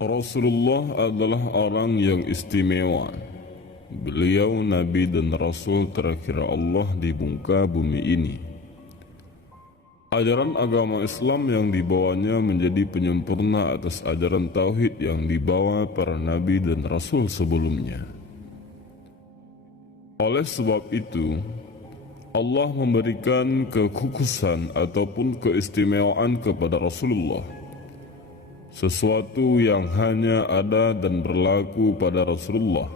Rasulullah adalah orang yang istimewa. Beliau Nabi dan Rasul terakhir Allah di muka bumi ini. Ajaran agama Islam yang dibawanya menjadi penyempurna atas ajaran Tauhid yang dibawa para Nabi dan Rasul sebelumnya. Oleh sebab itu, Allah memberikan kekhususan ataupun keistimewaan kepada Rasulullah, sesuatu yang hanya ada dan berlaku pada Rasulullah,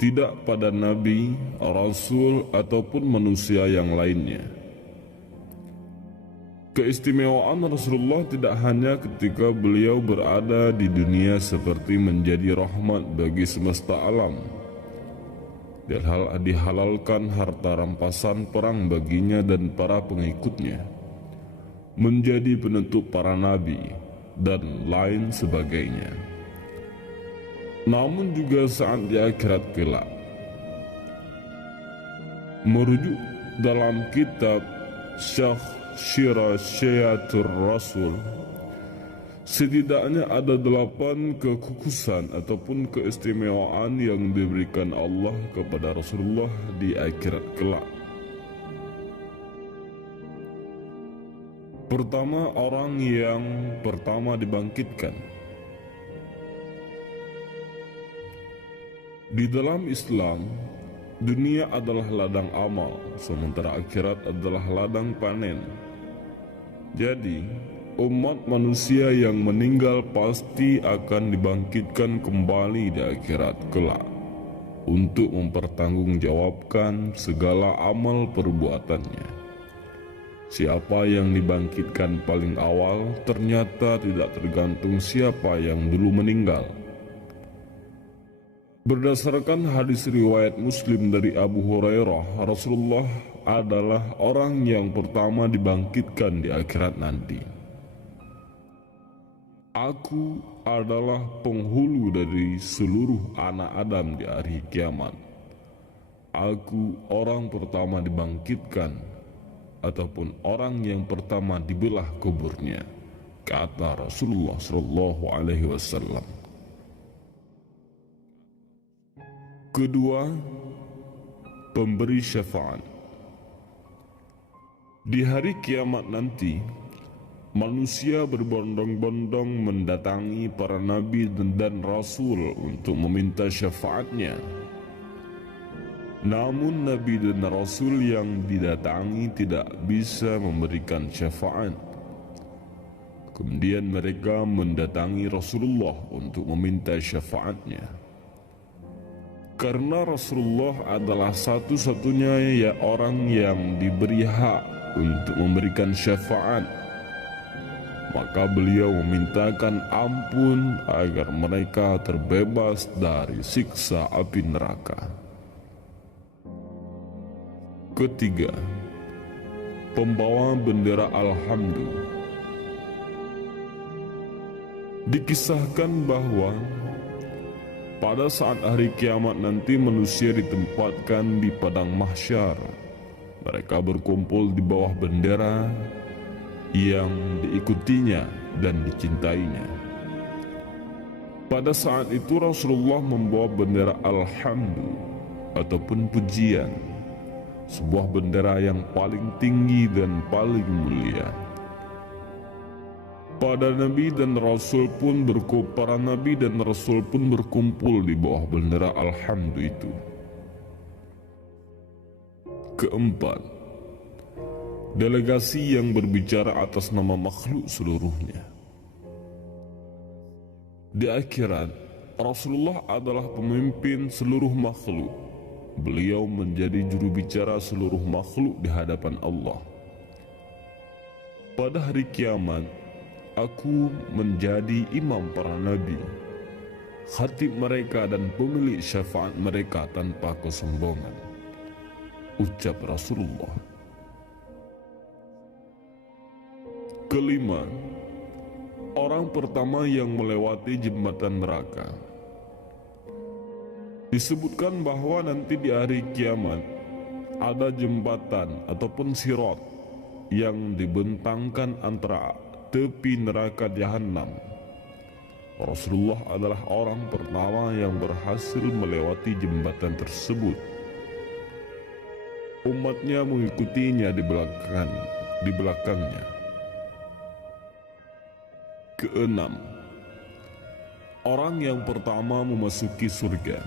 tidak pada Nabi, Rasul, ataupun manusia yang lainnya. Keistimewaan Rasulullah tidak hanya ketika beliau berada di dunia seperti menjadi rahmat bagi semesta alam, dan dihalalkan harta rampasan perang baginya dan para pengikutnya, menjadi penutup para nabi, dan lain sebagainya. Namun juga saat di akhirat kelak. Merujuk dalam kitab Syekh Syirasyatul Rasul, setidaknya ada 8 kekhususan ataupun keistimewaan yang diberikan Allah kepada Rasulullah di akhirat kelak. Pertama, orang yang pertama dibangkitkan. Di dalam Islam, dunia adalah ladang amal, sementara akhirat adalah ladang panen. Jadi, umat manusia yang meninggal pasti akan dibangkitkan kembali di akhirat kelak untuk mempertanggungjawabkan segala amal perbuatannya. Siapa yang dibangkitkan paling awal ternyata tidak tergantung siapa yang dulu meninggal. Berdasarkan hadis riwayat Muslim dari Abu Hurairah, Rasulullah adalah orang yang pertama dibangkitkan di akhirat nanti. Aku adalah penghulu dari seluruh anak Adam di hari kiamat. Aku orang pertama dibangkitkan, ataupun orang yang pertama dibelah kuburnya, kata Rasulullah SAW. Kedua, pemberi syafaat. Di hari kiamat nanti, manusia berbondong-bondong mendatangi para nabi dan rasul untuk meminta syafaatnya. Namun nabi dan rasul yang didatangi tidak bisa memberikan syafaat. Kemudian mereka mendatangi Rasulullah untuk meminta syafaatnya. Karena Rasulullah adalah satu-satunya orang yang diberi hak untuk memberikan syafaat, maka beliau memintakan ampun agar mereka terbebas dari siksa api neraka. Ketiga, pembawa bendera Alhamdulillah. Dikisahkan bahwa pada saat hari kiamat nanti manusia ditempatkan di padang mahsyar. Mereka berkumpul di bawah bendera yang diikutinya dan dicintainya. Pada saat itu Rasulullah membawa bendera Alhamdulillah ataupun pujian, sebuah bendera yang paling tinggi dan paling mulia. Para nabi dan rasul pun berkumpul di bawah bendera Alhamdulillah itu. Keempat, delegasi yang berbicara atas nama makhluk seluruhnya. Di akhirat, Rasulullah adalah pemimpin seluruh makhluk. Beliau menjadi juru bicara seluruh makhluk di hadapan Allah. Pada hari kiamat, aku menjadi imam para nabi, khatib mereka dan pemilik syafaat mereka tanpa kesombongan, ucap Rasulullah. Kelima, orang pertama yang melewati jembatan neraka. Disebutkan bahwa nanti di hari kiamat ada jembatan ataupun sirat yang dibentangkan antara tepi neraka Jahannam Rasulullah adalah orang pertama yang berhasil melewati jembatan tersebut. Umatnya mengikutinya di belakangnya. Keenam, orang yang pertama memasuki surga.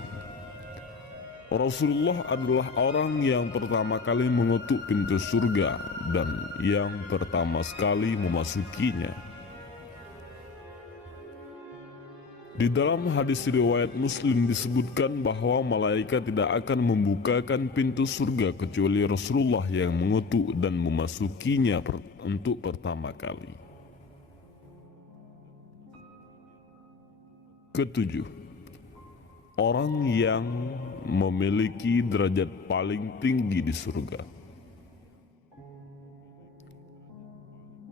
Rasulullah adalah orang yang pertama kali mengetuk pintu surga dan yang pertama sekali memasukinya. Di dalam hadis riwayat Muslim disebutkan bahwa malaikat tidak akan membukakan pintu surga kecuali Rasulullah yang mengetuk dan memasukinya untuk pertama kali. Ketujuh, orang yang memiliki derajat paling tinggi di surga.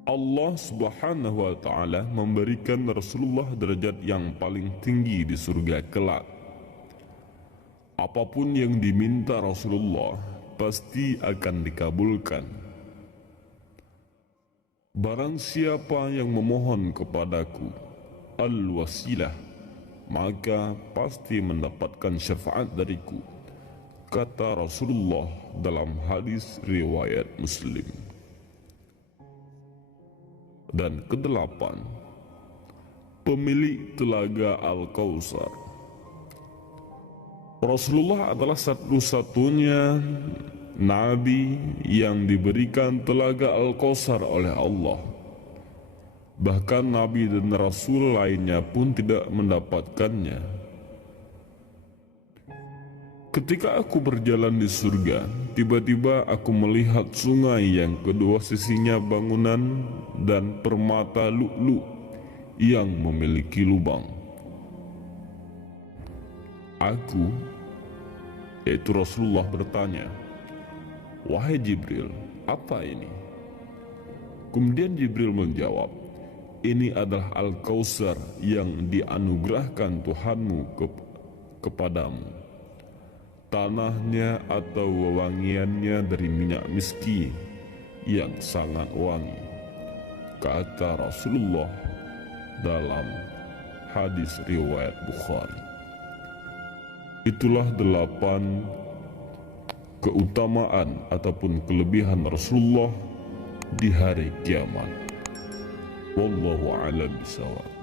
Allah Subhanahu wa Ta'ala memberikan Rasulullah derajat yang paling tinggi di surga kelak. Apapun yang diminta Rasulullah pasti akan dikabulkan. Barang siapa yang memohon kepadaku al-wasilah, maka pasti mendapatkan syafaat dariku, kata Rasulullah dalam hadis riwayat Muslim. Dan kedelapan, pemilik telaga Al-Kautsar. Rasulullah adalah satu-satunya Nabi yang diberikan telaga Al-Kautsar oleh Allah. Bahkan Nabi dan Rasul lainnya pun tidak mendapatkannya. Ketika aku berjalan di surga, tiba-tiba aku melihat sungai yang kedua sisinya bangunan dan permata lu'lu' yang memiliki lubang. Aku, yaitu Rasulullah, bertanya, "Wahai Jibril, apa ini?" Kemudian Jibril menjawab, "Ini adalah Al-Kautsar yang dianugerahkan Tuhanmu kepadamu. Tanahnya atau wewangiannya dari minyak miski yang sangat wangi," kata Rasulullah dalam hadis riwayat Bukhari. Itulah 8 keutamaan ataupun kelebihan Rasulullah di hari kiamat. Wallahu a'lam bishawab.